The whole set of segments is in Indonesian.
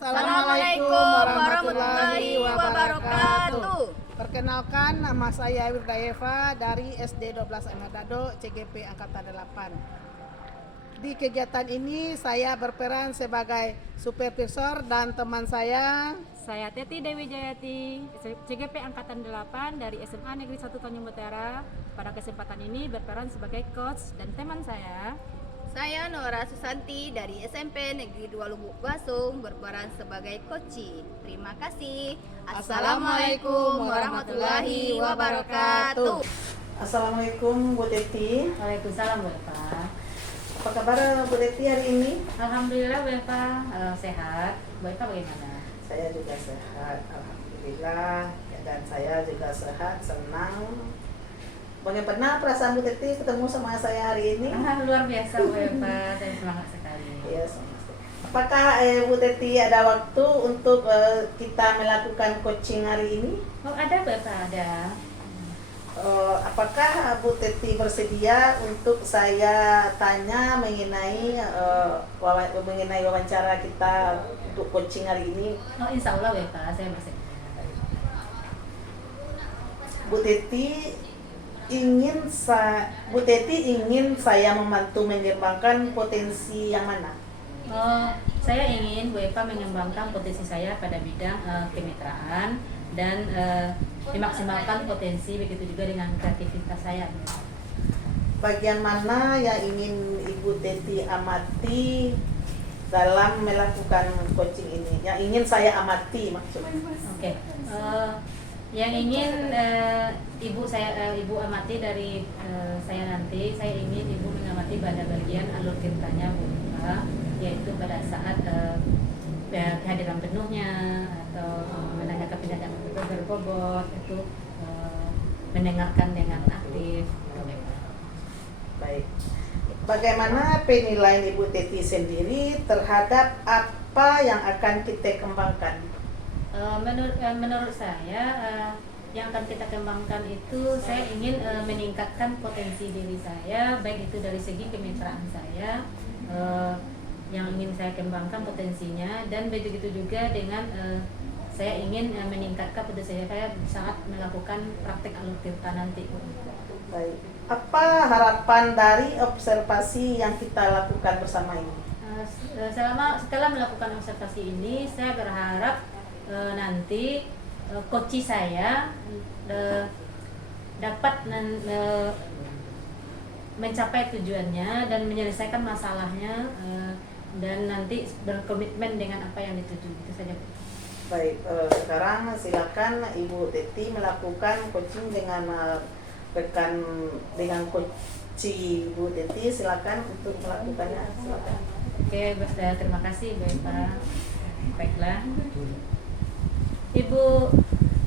Assalamualaikum warahmatullahi wabarakatuh. Perkenalkan, nama saya Wirda Eva dari SD 12 Amadado, CGP Angkatan 8. Di kegiatan ini saya berperan sebagai supervisor dan teman saya. Saya Teti Dewi Jayati, CGP Angkatan 8 dari SMA Negeri 1 Tanjung Utara. Pada kesempatan ini berperan sebagai coach dan teman saya. Saya Nora Susanti dari SMP Negeri 2 Lubuk Basung berperan sebagai koci. Terima kasih. Assalamualaikum warahmatullahi wabarakatuh. Assalamualaikum Bu Teti. Waalaikumsalam Bu Eva. Apa kabar Bu Teti hari ini? Alhamdulillah Bu Eva, sehat. Bu Eva bagaimana? Saya juga sehat, alhamdulillah. Dan saya juga sehat, senang. Bagaimana perasaan Bu Teti ketemu sama saya hari ini? Luar biasa Bu Eva, saya semangat sekali. Iya, semangat. Apakah Bu Teti ada waktu untuk kita melakukan coaching hari ini? Oh ada Bu Eva, ada. Apakah Bu Teti bersedia untuk saya tanya mengenai wawancara kita untuk coaching hari ini? Oh insya Allah Bu Eva, saya bersedia. Bu Teti ingin saya membantu mengembangkan potensi yang mana? Saya ingin Bu Eva mengembangkan potensi saya pada bidang kemitraan dan dimaksimalkan potensi, begitu juga dengan kreativitas saya. Bagian mana yang ingin Ibu Teti amati dalam melakukan coaching ini? Yang ingin saya amati maksudnya? Oke. Yang ingin ibu amati dari saya nanti, saya ingin ibu mengamati pada bagian alur ceritanya Bu Eva, yaitu pada saat kehadiran penuhnya atau menanyakan pendapat berbobot itu mendengarkan dengan aktif. Baik. Bagaimana penilaian Ibu Teti sendiri terhadap apa yang akan kita kembangkan? Menurut saya yang akan kita kembangkan itu saya ingin meningkatkan potensi diri saya, baik itu dari segi kemitraan saya yang ingin saya kembangkan potensinya, dan begitu juga dengan saya ingin meningkatkan potensi saya saat melakukan praktek alur tirta nanti. Baik. Apa harapan dari observasi yang kita lakukan bersama ini? Setelah melakukan observasi ini, saya berharap nanti coach saya dapat mencapai tujuannya dan menyelesaikan masalahnya dan nanti berkomitmen dengan apa yang dituju. Itu saja. Baik, sekarang silakan Ibu Teti melakukan coaching dengan rekan dengan coach Ibu Teti, silakan untuk melakukannya. Silakan. Oke, terima kasih Bu Eva. Baiklah. Ibu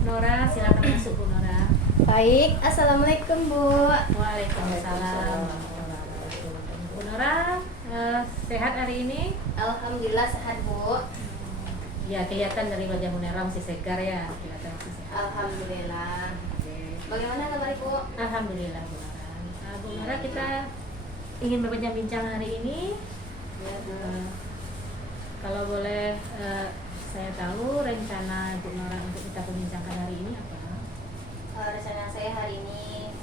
Nora, silakan masuk Bu Nora. Baik, assalamualaikum Bu. Waalaikumsalam. Bu Nora, sehat hari ini? Alhamdulillah sehat Bu. Ya, kelihatan dari wajah Bu Nora masih segar ya, kelihatan masih sehat. Alhamdulillah. Oke. Bagaimana kabar Bu? Alhamdulillah Bu Nora. Bu Nora, kita ingin berbincang-bincang hari ini. Kalau boleh saya tahu rencana Bu Nora untuk kita perbincangkan hari ini apa? Rencana saya hari ini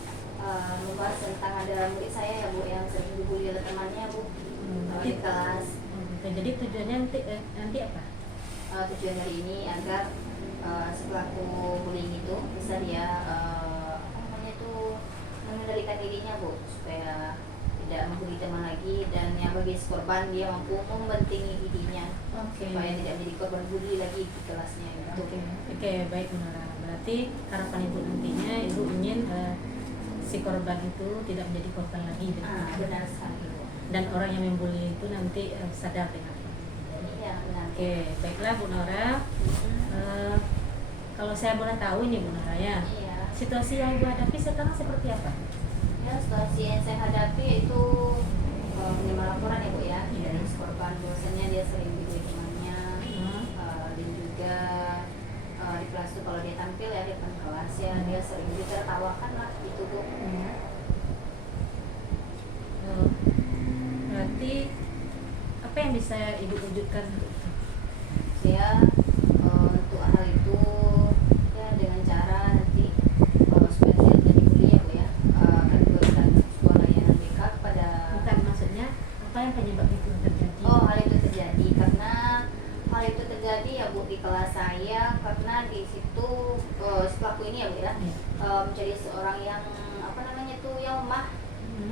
membahas tentang ada murid saya ya Bu yang sering dibully oleh temannya Bu di kelas. Jadi tujuannya nanti apa? Tujuan hari ini agar sepelaku bullying itu bisa dia mengendalikan dirinya Bu, supaya tidak membuli teman lagi, dan yang bagi korban dia mampu membentengi dirinya supaya tidak menjadi korban bully lagi di kelasnya gitu. Oke, baik Bu Nora. Berarti harapan Ibu nantinya Ibu ingin si korban itu tidak menjadi korban lagi. Benar sekali. Dan orang yang membuli itu nanti sadar dengan itu. Iya benar. Oke, baiklah Bu Nora. Kalau saya boleh tahu ini Bu Nora ya, Iya. situasi yang Ibu hadapi sekarang seperti apa? Ya, situasi yang saya hadapi itu menerima laporan ya Bu ya dari korban, bahwasanya dia sering dibully temannya, dan juga di kelas itu kalau dia tampil ya di depan kelas ya dia sering ditertawakan lah gitu Bu. Berarti apa yang bisa Ibu wujudkan? saya untuk hal itu ya dengan cara nanti supaya tidak terjadi bully ya Bu ya, akan diberikan sebuah layanan BK kepada. Bukan, maksudnya apa yang penyebab itu terjadi? Oh, hal itu terjadi karena hal itu terjadi ya Bu di kelas saya, karena di situ si pelaku ini ya Bu ya, menjadi seorang yang apa namanya tuh, yang lemah,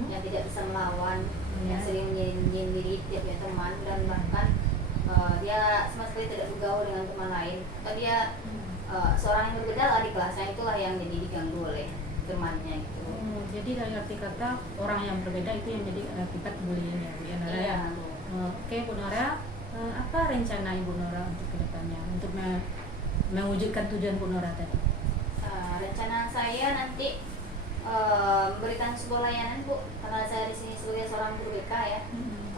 yang tidak bisa melawan, yang sering menyendiri, tidak punya teman, dan bahkan dia sama sekali tidak bergaul dengan teman lain. Atau dia seorang yang berbeda lah di kelasnya, itulah yang jadi diganggu oleh temannya gitu. Jadi dari arti kata orang yang berbeda itu yang jadi akibat bullying ya Bu ya, Nora ya. Iya. Oke Bu Nora, apa rencana Ibu Nora untuk kedepannya untuk mewujudkan tujuan Bu Nora tadi? Rencana saya nanti memberikan sebuah layanan Bu, karena saya di sini sebagai seorang guru BK ya,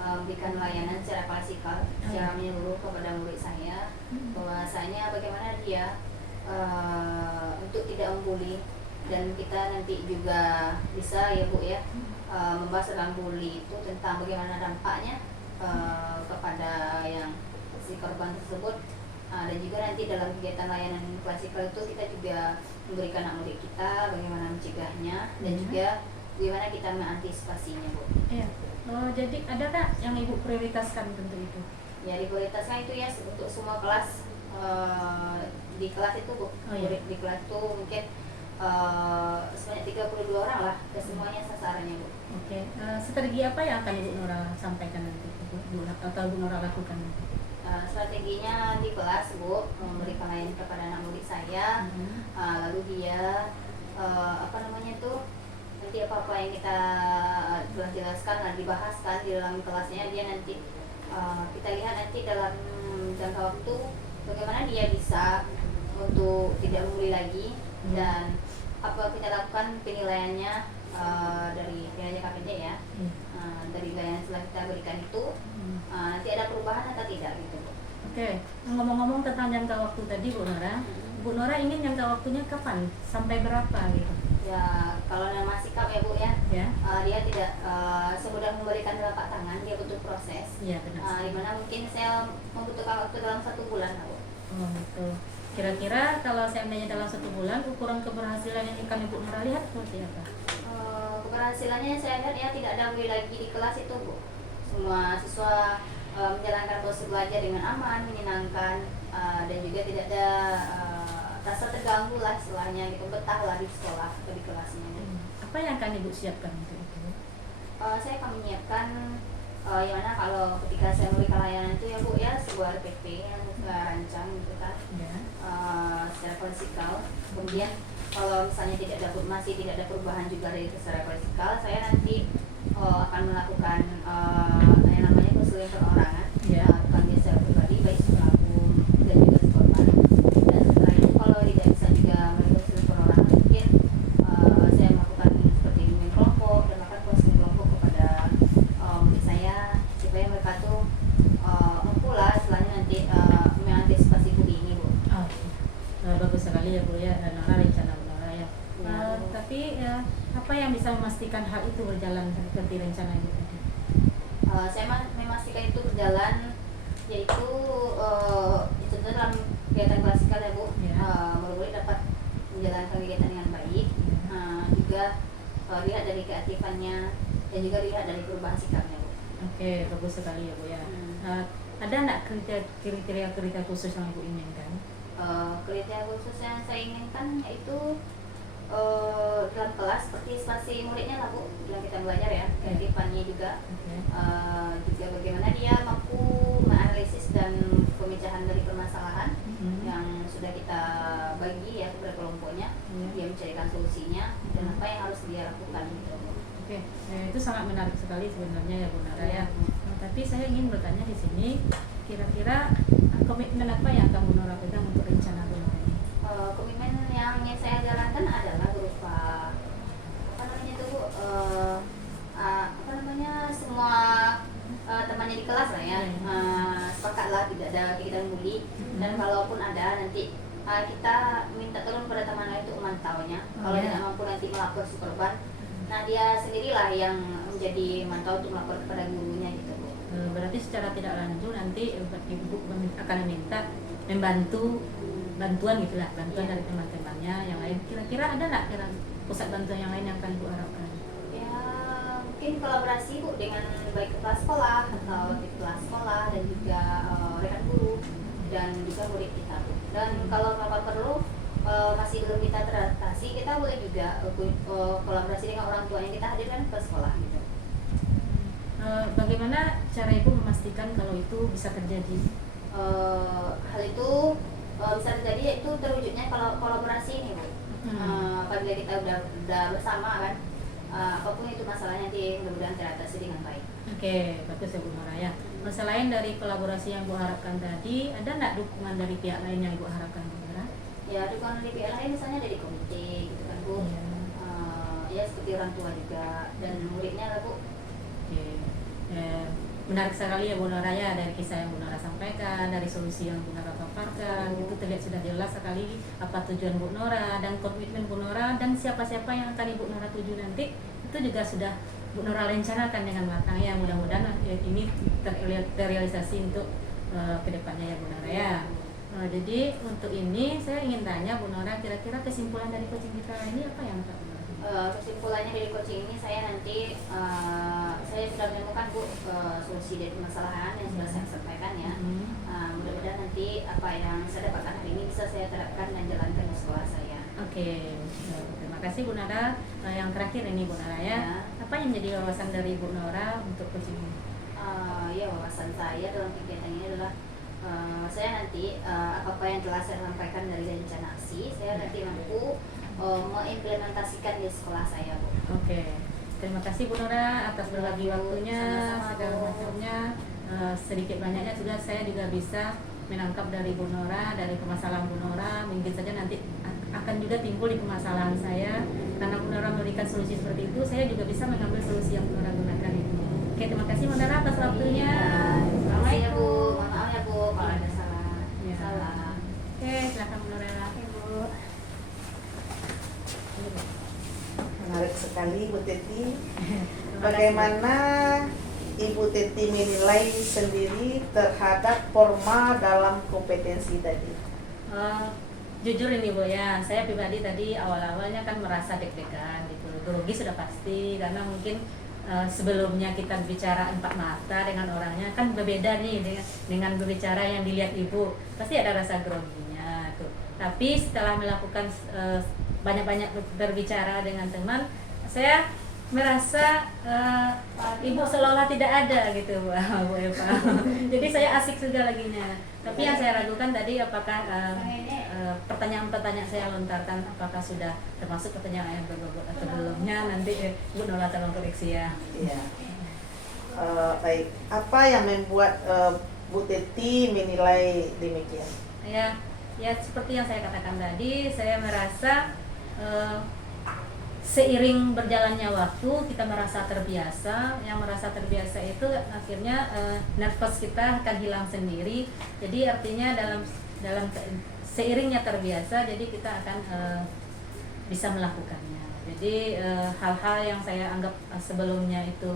memberikan layanan secara klasikal, secara menyeluruh kepada murid saya, bahwasanya bagaimana dia untuk tidak membuli, dan kita nanti juga bisa ya Bu ya membahas tentang bully itu, tentang bagaimana dampaknya kepada yang si korban tersebut. Dan juga nanti dalam kegiatan layanan klasikal itu kita juga memberikan anak murid kita bagaimana mencegahnya, dan juga bagaimana kita mengantisipasinya Bu. Iya. Jadi ada tak yang Ibu prioritaskan tentu itu? Ya, diprioritaskan itu ya untuk semua kelas, di kelas itu Bu. Murid di kelas itu mungkin sebanyak 32 orang lah, ke semuanya sasarannya Bu. Oke. Strategi apa yang akan Ibu Nora sampaikan nanti atau Ibu Nora lakukan? Strateginya di kelas Bu, memberikan layanan kepada anak murid saya, lalu dia apa namanya tuh, nanti apa-apa yang kita telah jelaskan, dibahaskan di dalam kelasnya, dia nanti kita lihat nanti dalam jangka waktu bagaimana dia bisa untuk tidak membuli lagi, dan apa kita lakukan penilaiannya dari kinerja KPJ ya, dari layanan setelah kita berikan itu, nanti ada perubahan atau tidak gitu Bu. Oke, ngomong-ngomong tentang jangka waktu tadi Bu Nora, Bu Nora ingin jangka waktunya kapan? Sampai berapa gitu? Ya, kalau nama sikap ya Bu ya, Ya. dia tidak semudah memberikan telapak tangan, dia butuh proses. Iya benar. Dimana mungkin saya membutuhkan waktu dalam 1 bulan Bu. Oh gitu. Kira-kira kalau seandainya dalam 1 bulan, ukuran keberhasilan yang akan Ibu Nora lihat seperti apa? Keberhasilannya saya lihat ya tidak ada bully lagi di kelas itu Bu. Semua siswa menjalankan proses belajar dengan aman, menyenangkan, dan juga tidak ada rasa terganggu lah istilahnya gitu, betah lah di sekolah atau di kelasnya. Apa yang akan Ibu siapkan untuk itu? Saya akan menyiapkan yang mana kalau ketika saya memberikan layanan itu ya Bu ya, sebuah RPP yang saya rancang gitu kan, secara klasikal. Kemudian kalau misalnya masih tidak ada perubahan juga dari secara klasikal, saya nanti akan melakukan yang namanya konseling perorangan, bukan biasa pribadi, baik pelaku dan juga si korban. Dan setelah itu kalau tidak bisa juga melalui konseling perorangan, mungkin saya melakukan seperti bimbing kelompok dan bahkan konseling kelompok kepada murid saya, supaya mereka tuh mampu lah istilahnya nanti mengantisipasi bully ini Bu. Bagus sekali ya Bu ya, Nora, rencana Bu Nora ya. Tapi ya, apa yang bisa memastikan hal itu berjalan seperti rencana Ibu tadi? Saya memastikan itu berjalan, yaitu itu dalam kegiatan klasikal ya Bu, murid-murid dapat menjalankan kegiatan dengan baik, juga lihat dari keaktifannya dan juga lihat dari perubahan sikapnya Bu. Oke, bagus sekali ya Bu ya. Ada nggak kriteria khusus yang Ibu inginkan? Kriteria khusus yang saya inginkan yaitu dalam kelas partisipasi muridnya lah Bu, dalam kita belajar ya, keaktifannya juga, juga bagaimana dia mampu menganalisis dan pemecahan dari permasalahan yang sudah kita bagi ya kepada kelompoknya, dia mencarikan solusinya dan apa yang harus dia lakukan gitu. Oke, itu sangat menarik sekali sebenarnya ya Bu Nara ya. Tapi saya ingin bertanya di sini, kira-kira komitmen apa yang akan Bu Nora pegang untuk rencana Bu Nora ini? Komitmen yang saya jalankan adalah berupa apa namanya itu Bu, apa namanya, semua temannya di kelas lah ya, sepakatlah tidak ada kegiatan bully, dan kalaupun ada nanti kita minta tolong pada teman lain untuk memantaunya. Kalau tidak mampu nanti melapor si korban, nah dia sendirilah yang menjadi mantau untuk melapor kepada gurunya gitu Bu. Berarti secara tidak langsung nanti Ibu akan meminta bantuan gitulah, bantuan dari teman-temannya yang lain. Kira-kira ada nggak pusat bantuan yang lain yang akan Ibu harapkan? Ya mungkin kolaborasi Bu dengan baik kepala sekolah atau kepala sekolah dan juga rekan guru dan juga murid kita Bu. Dan kalau perlu masih belum kita teratasi, kita boleh juga kolaborasi dengan orang tua yang kita hadirkan ke sekolah gitu. Bagaimana cara Ibu memastikan kalau itu bisa terjadi? Hal itu bisa terjadi yaitu terwujudnya kalau kolaborasi ini Bu. Apabila kita udah bersama kan, apapun itu masalahnya nanti mudah-mudahan teratasi dengan baik. Oke, bagus ya Bu Nora ya. Selain dari kolaborasi yang Ibu harapkan tadi, ada nggak dukungan dari pihak lain yang Ibu harapkan Bu Nora? Ya dukungan dari pihak lain misalnya dari komite gitu kan Bu. Iya. Ya seperti orang tua juga dan muridnya lah Bu. Oke. Menarik sekali ya Bu Nora ya, dari kisah yang Bu Nora sampaikan, dari solusi yang Bu Nora paparkan, itu terlihat sudah jelas sekali apa tujuan Bu Nora dan komitmen Bu Nora dan siapa-siapa yang akan Ibu Nora tuju nanti, itu juga sudah Bu Nora rencanakan dengan matang ya. Mudah-mudahan ini terrealisasi untuk kedepannya ya Bu Nora ya. Jadi untuk ini saya ingin tanya Bu Nora, kira-kira kesimpulan dari coaching kita ini apa yang Kak Bu Nora? Kesimpulannya dari coaching ini saya nanti saya sudah menemukan Bu solusi dari permasalahan yang sudah saya sampaikan ya. Mudah-mudahan nanti apa yang saya dapatkan hari ini bisa saya terapkan dan jalankan di sekolah saya. Oke, terima kasih Bu Nora. Yang terakhir ini Bu Nora ya, apa yang menjadi wawasan dari Bu Nora untuk coaching ini? Ya wawasan saya dalam kegiatan ini adalah saya nanti apa yang telah saya sampaikan dari rencana aksi, saya nanti mampu mengimplementasikan di sekolah saya Bu. Oke, terima kasih Bu Nora atas berbagi waktunya, Sama-sama, segala Bu. macamnya. Sedikit banyaknya sudah saya juga bisa menangkap dari Bu Nora, dari permasalahan Bu Nora. Mungkin saja nanti akan juga timbul di permasalahan saya, karena Bu Nora memberikan solusi seperti itu, saya juga bisa mengambil solusi yang Bu Nora gunakan itu. Oke, terima kasih Bu Nora atas waktunya. Terima kasih ya Bu. Assalamualaikum. Mohon maaf ya Bu kalau ada salah. Ya. Salah. Oke, silakan Bu Nora. Oke Bu. Menarik sekali Bu Teti. Terima kasih. Bagaimana Ibu Teti menilai sendiri terhadap forma dalam kompetensi tadi? Jujur ini Bu ya, saya pribadi tadi awal-awalnya kan merasa deg-degan gitu. Grogi sudah pasti, karena mungkin sebelumnya kita bicara empat mata dengan orangnya kan berbeda nih dengan berbicara yang dilihat Ibu. Pasti ada rasa groginya tuh. Tapi setelah melakukan banyak-banyak berbicara dengan teman, saya merasa Ibu seolah-olah tidak ada gitu Bu Eva. Jadi saya asik juga laginya. Tapi yang saya ragukan tadi apakah pertanyaan-pertanyaan saya lontarkan apakah sudah termasuk pertanyaan yang berbobot atau belumnya, nanti Bu Nora tolong koreksi ya. Iya. Baik, apa yang membuat Bu Teti menilai demikian? Ya seperti yang saya katakan tadi, saya merasa seiring berjalannya waktu kita merasa terbiasa. Yang merasa terbiasa itu akhirnya nervous kita akan hilang sendiri. Jadi artinya dalam seiringnya terbiasa, jadi kita akan bisa melakukannya. Jadi hal-hal yang saya anggap sebelumnya itu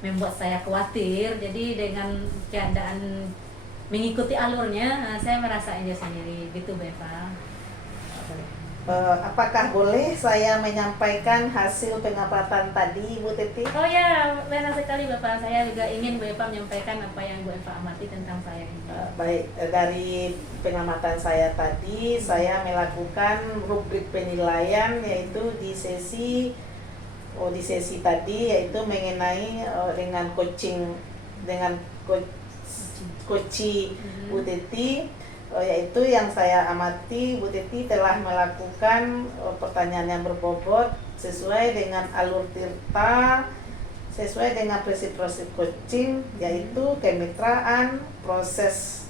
membuat saya khawatir, jadi dengan keadaan mengikuti alurnya saya merasa enjoy sendiri gitu Beva. Apakah boleh saya menyampaikan hasil pengamatan tadi Bu Teti? Oh ya, benar sekali Bapak. Saya juga ingin Bu Eva menyampaikan apa yang Bu Eva amati tentang saya ini. Baik, dari pengamatan saya tadi, saya melakukan rubrik penilaian yaitu di sesi tadi, yaitu mengenai dengan coaching dengan coach Bu Teti, yaitu yang saya amati Bu Teti telah melakukan pertanyaan yang berbobot sesuai dengan alur tirta, sesuai dengan prinsip-prinsip coaching, yaitu kemitraan, proses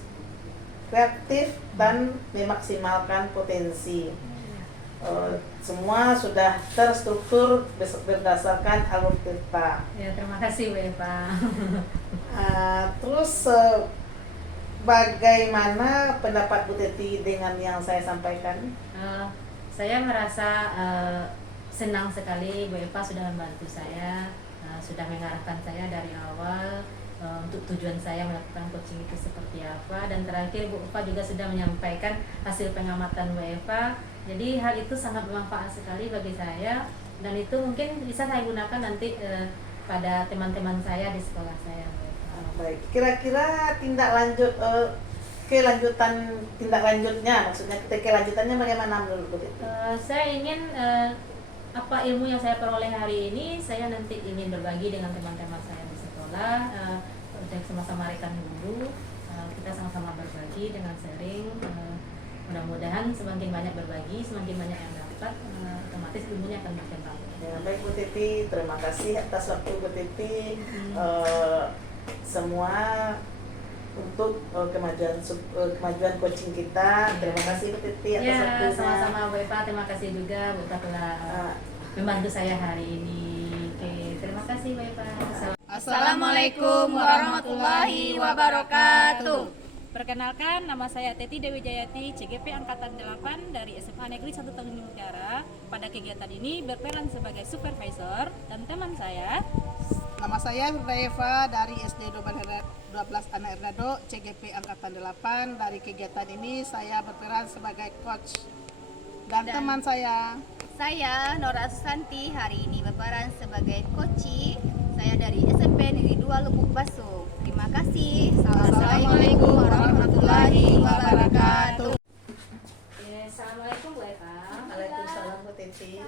kreatif, dan memaksimalkan potensi. Semua sudah terstruktur berdasarkan alur tirta. Ya, terima kasih Bu Eva. Terus bagaimana pendapat Bu Teti dengan yang saya sampaikan? Saya merasa senang sekali Bu Eva sudah membantu saya, sudah mengarahkan saya dari awal untuk tujuan saya melakukan coaching itu seperti apa, dan terakhir Bu Eva juga sudah menyampaikan hasil pengamatan Bu Eva. Jadi hal itu sangat bermanfaat sekali bagi saya, dan itu mungkin bisa saya gunakan nanti pada teman-teman saya di sekolah saya Bu Eva. Baik, kira-kira tindak lanjut kelanjutan tindak lanjutnya, maksudnya kelanjutannya bagaimana menurut Bu Titi? Saya ingin apa ilmu yang saya peroleh hari ini, saya nanti ingin berbagi dengan teman-teman saya di sekolah, sama-sama rekan guru, kita sama-sama berbagi dengan sharing. Mudah-mudahan semakin banyak berbagi, semakin banyak yang dapat, otomatis ilmunya akan berkembang. Ya, baik Bu Titi, terima kasih atas waktu Bu Titi. Semua untuk kemajuan coaching kita. Terima kasih Bu Titi atas Ya, waktunya. sama-sama Bu Eva, terima kasih juga Bu Eva telah membantu saya hari ini. Oke, terima kasih Bu Eva. Assalamualaikum warahmatullahi wabarakatuh. Perkenalkan, nama saya Teti Dewi Jayati, CGP Angkatan 8 dari SMA Negeri 1 Tanjung Utara. Pada kegiatan ini berperan sebagai supervisor, dan teman saya Nama saya Wirda Eva dari SD 12 Anak Ernado, CGP Angkatan 8. Dari kegiatan ini saya berperan sebagai coach. Dan teman saya Nora Susanti, hari ini berperan sebagai coach. Saya dari SMP Negeri 2 Lubuk Baso. Terima kasih. Assalamualaikum warahmatullahi wabarakatuh. Assalamualaikum Bu Eva. Waalaikumsalam Bu Titi.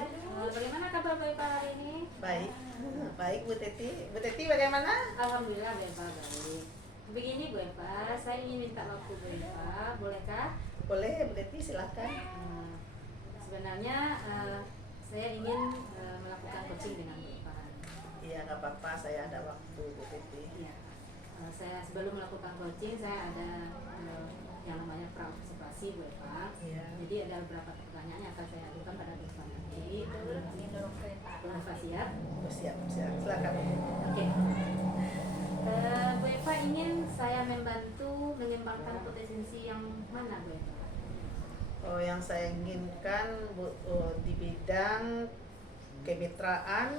Bagaimana kabar Bu Eva hari ini? Baik, baik Bu Titi. Bu Titi bagaimana? Alhamdulillah Bu Eva baik. Begini Bu Eva, saya ingin minta waktu Bu Eva, bolehkah? Boleh Bu Titi, silahkan. Sebenarnya saya ingin melakukan coaching dengan Bu Eva. Iya, nggak apa-apa, saya ada waktu Bu Titi. Ya. Saya sebelum melakukan coaching saya ada yang namanya pra-observasi Bu Eva. Iya. Jadi ada beberapa pertanyaan yang akan saya ajukan pada Bu Eva nanti. Bu Eva siap? Oh, siap, silakan. Oke. Bu Eva ingin saya membantu mengembangkan potensi yang mana Bu Eva? Oh, yang saya inginkan di bidang kemitraan,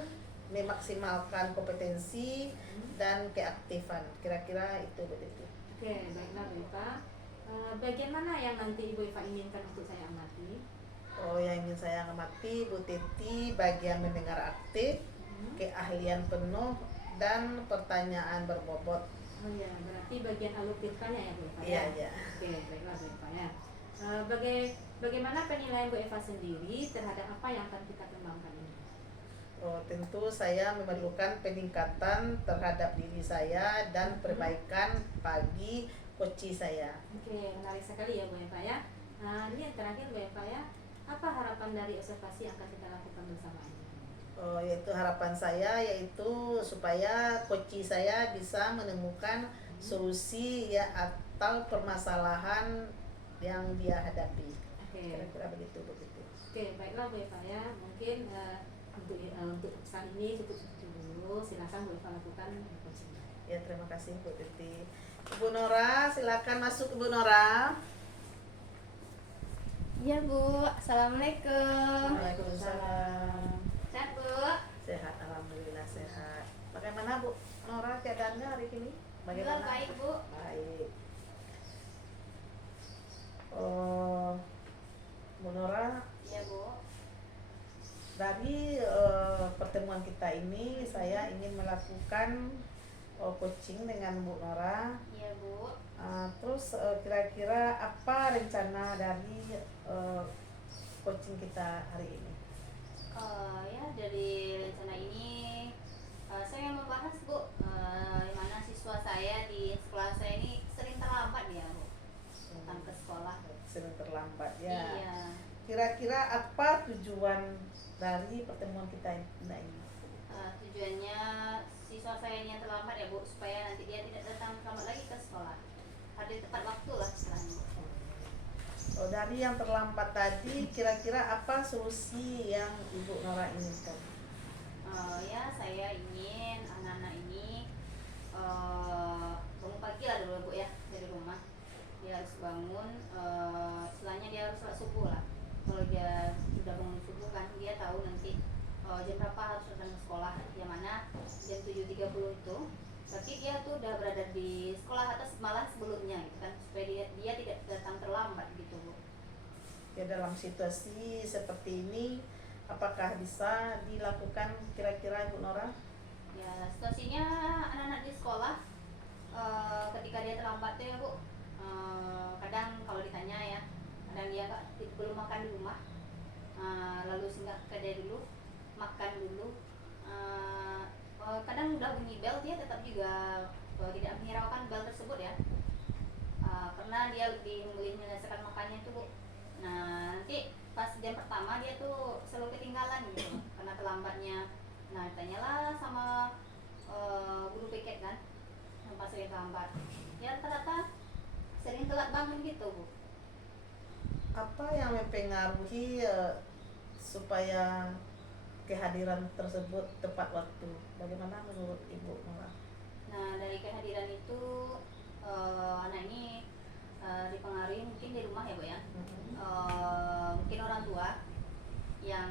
memaksimalkan kompetensi dan keaktifan. Kira-kira itu Bu Titi. Oke, baiklah Bu Eva. Bagian mana yang nanti Ibu Eva inginkan untuk saya amati? Oh, yang ingin saya amati Bu Titi bagian mendengar aktif, keahlian penuh, dan pertanyaan berbobot. Oh ya, berarti bagian alur tirtanya ya Bu Eva? Iya, iya. Oke, baiklah Bu Eva ya. Bagaimana penilaian Bu Eva sendiri terhadap apa yang akan kita kembangkan ini? Oh, tentu saya memerlukan peningkatan terhadap diri saya dan perbaikan bagi coach saya. Oke, menarik sekali ya Bu Eva ya. Nah, ini yang terakhir Bu Eva ya. Apa harapan dari observasi yang akan kita lakukan bersama ini? Oh, yaitu harapan saya yaitu supaya coach saya bisa menemukan solusi ya atau permasalahan yang dia hadapi. Oke. Kira-kira begitu begitu. Oke, baiklah Bu Eva ya. Mungkin untuk pesan ini cukup dulu. Silakan Bu Eva lakukan coaching. Ya, terima kasih Bu Titi. Ibu Nora, silakan masuk Ibu Nora. Ya Bu, Assalamualaikum. Waalaikumsalam. Sehat Bu? Sehat, alhamdulillah sehat. Bagaimana Bu Nora keadaannya hari ini? Bagaimana? Baik Bu. Baik. Oh, Bu Nora, Ya Bu. dari pertemuan kita ini saya ingin melakukan coaching dengan Bu Nora. Ya Bu. Terus kira-kira apa rencana dari coaching kita hari ini? Ya dari rencana ini saya membahas Bu, mana siswa saya di sekolah saya ini sering terlambat ya Bu, datang ke sekolah. Sering terlambat ya. Iya. Kira-kira apa tujuan dari pertemuan kita ini? Tujuannya siswa saya ini yang terlambat ya Bu, supaya nanti dia tidak datang terlambat lagi ke sekolah. Ada tepat waktu lah istilahnya. Oh, dari yang terlambat tadi, kira-kira apa solusi yang Ibu Nora inginkan? Ya saya ingin anak-anak ini bangun pagi lah dulu Bu ya, dari rumah. Dia harus bangun, istilahnya dia harus sholat subuh lah. Kalau dia sudah bangun subuh kan, dia tahu nanti jam berapa harus datang ke sekolah. Yang mana jam 7.30 itu tapi dia tuh udah berada di sekolah atas malah sebelumnya gitu kan, supaya dia tidak datang terlambat gitu Bu. Ya, dalam situasi seperti ini apakah bisa dilakukan kira-kira Ibu Nora? Ya situasinya anak-anak di sekolah ketika dia terlambat tuh ya Bu, kadang kalau ditanya ya, kadang dia belum makan di rumah, lalu singgah kedai dulu, makan dulu, kadang udah bunyi bel dia tetap juga tidak menghiraukan bel tersebut ya, karena dia lebih memilih menyelesaikan makannya tuh Bu. Nah nanti pas jam pertama dia tuh selalu ketinggalan gitu karena terlambatnya. Nah tanyalah sama guru piket kan, yang pas sering terlambat ya rata-rata sering telat bangun gitu Bu. Apa yang mempengaruhi supaya kehadiran tersebut tepat waktu? Bagaimana menurut Ibu Nora? Nah dari kehadiran itu anak ini dipengaruhi mungkin di rumah ya Bu ya. Mungkin orang tua yang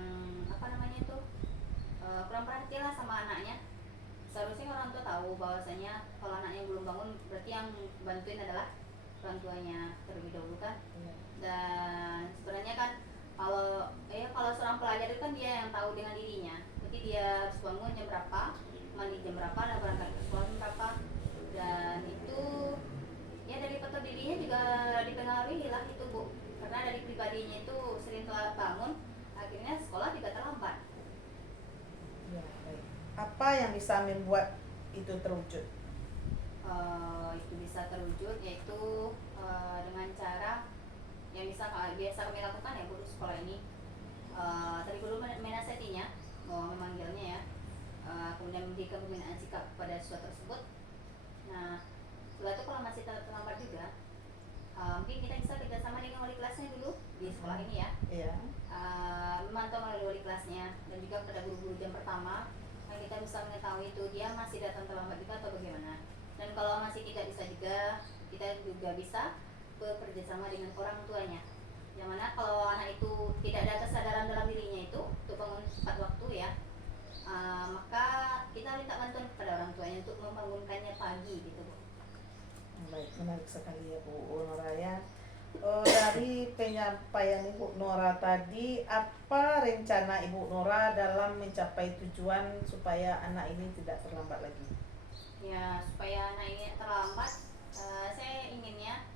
apa namanya itu kurang perhatian lah sama anaknya. Seharusnya orang tua tahu bahwasanya kalau anaknya belum bangun berarti yang bantuin adalah orang tuanya terlebih dahulu kan. Dan sebenarnya kan kalau seorang pelajar itu kan dia yang tahu dengan dirinya, jadi dia harus bangun jam berapa, mandi jam berapa, dan berangkat ke sekolah jam berapa. Dan itu ya dari faktor dirinya juga dipengaruhi lah itu Bu, karena dari pribadinya itu sering telat bangun, akhirnya sekolah juga terlambat. Ya, baik. Apa yang bisa membuat itu terwujud? Itu bisa terwujud yaitu dengan cara yang biasa kami lakukan ya Bu di sekolah ini. Tadi guru menasihatinya, memanggilnya ya, kemudian memberikan pembinaan sikap pada siswa tersebut. Nah setelah itu kalau masih terlambat juga, mungkin kita bisa kerjasama dengan wali kelasnya dulu di sekolah ini ya. Iya. Memantau melalui wali kelasnya dan juga pada guru-guru jam pertama, yang kita bisa mengetahui itu dia masih datang terlambat juga atau bagaimana. Dan kalau masih tidak bisa juga, kita juga bisa bekerja sama dengan orang tuanya. Yang mana kalau anak itu tidak ada kesadaran dalam dirinya itu untuk bangun tepat waktu ya, maka kita minta bantuan kepada orang tuanya untuk membangunkannya pagi gitu Bu. Baik, menarik sekali ya Bu Nora ya. Dari penyampaian Ibu Nora tadi, apa rencana Ibu Nora dalam mencapai tujuan supaya anak ini tidak terlambat lagi? Ya supaya anak ini terlambat, saya inginnya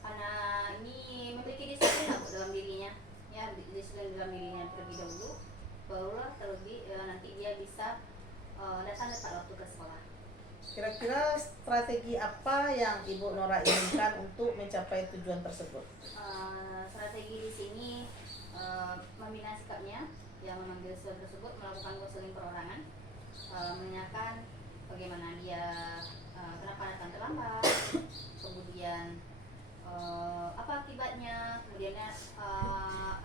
anak ini memiliki disiplin lah Bu dalam dirinya, ya disiplin dalam dirinya terlebih dahulu, barulah nanti dia bisa datang tepat waktu ke sekolah. Kira-kira strategi apa yang Ibu Nora inginkan untuk mencapai tujuan tersebut? Strategi di sini membina sikapnya, yang memanggil siswa tersebut, melakukan konseling perorangan, menanyakan bagaimana dia kenapa datang terlambat, kemudian apa akibatnya, kemudian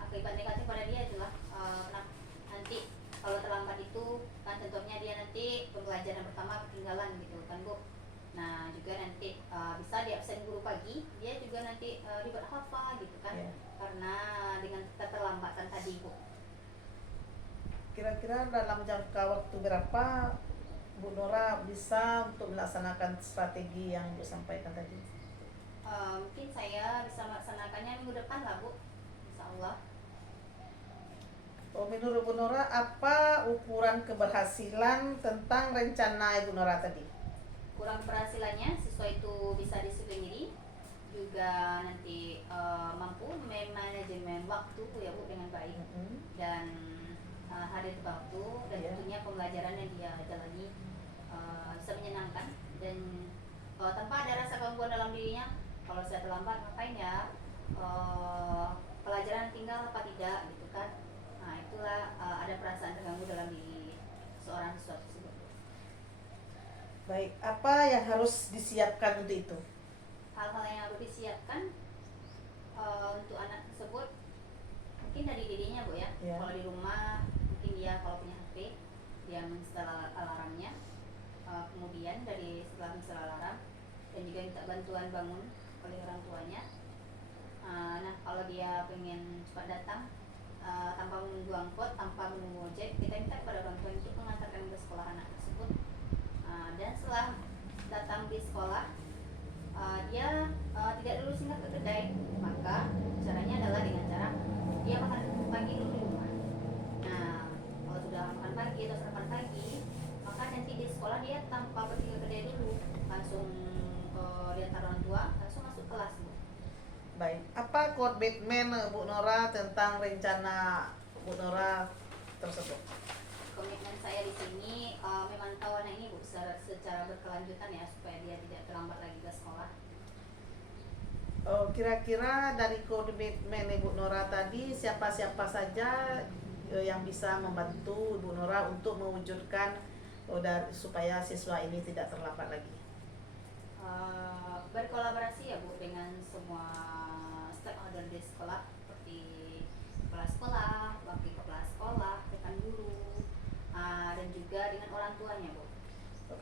akibat negatif pada dia adalah nanti kalau terlambat itu kan tentunya dia nanti pembelajaran pertama ketinggalan gitu kan Bu. Nah juga nanti bisa di absen guru pagi, dia juga nanti ribet hafal gitu kan, karena dengan keterlambatan tadi Bu. Kira-kira dalam jangka waktu berapa Bu Nora bisa untuk melaksanakan strategi yang Bu sampaikan tadi? Mungkin saya bisa melaksanakannya minggu depan lah Bu, insya Allah. Menurut Bu Nora, apa ukuran keberhasilan tentang rencana Ibu Nora tadi? Kurang keberhasilannya siswa itu bisa disiplin diri, juga nanti mampu manajemen waktu ya Bu dengan baik, dan hadir tepat waktu, dan tentunya pembelajaran yang dia jalani bisa menyenangkan dan tanpa ada rasa gangguan dalam dirinya. Kalau saya terlambat ngapain ya, pelajaran tinggal apa tidak gitu kan. Nah itulah ada perasaan terganggu dalam diri seorang siswa tersebut. Baik, apa yang harus disiapkan untuk itu? Hal-hal yang harus disiapkan untuk anak tersebut mungkin dari dirinya Bu ya. Kalau di rumah mungkin dia kalau punya HP dia menginstal alarmnya, kemudian setelah menginstal alarm dan juga minta bantuan bangun oleh orang tuanya. Nah kalau dia pengen cepat datang tanpa menunggu angkot, tanpa menunggu ojek, kita minta kepada orang tua untuk mengantarkan ke sekolah anak tersebut. Dan setelah datang di sekolah, dia tidak dulu singgah ke kedai, maka caranya adalah dengan cara dia makan pagi dulu di rumah. Nah, kalau sudah makan pagi atau sarapan pagi, maka nanti di sekolah dia tanpa pergi ke kedai dulu, langsung diantar orang tua, langsung masuk kelas, Bu. Baik, apa komitmen Bu Nora tentang rencana Bu Nora tersebut? Komitmen saya di sini memantau anak ini, Bu, secara berkelanjutan ya, supaya dia tidak terlambat lagi ke sekolah. Kira-kira dari komitmen Ibu Nora tadi, siapa-siapa saja yang bisa membantu Ibu Nora untuk mewujudkan supaya siswa ini tidak terlambat lagi? Berkolaborasi ya, Bu, dengan semua stakeholder di sekolah, seperti kepala sekolah, wakil kepala sekolah, rekan guru, dan juga dengan orang tuanya, Bu.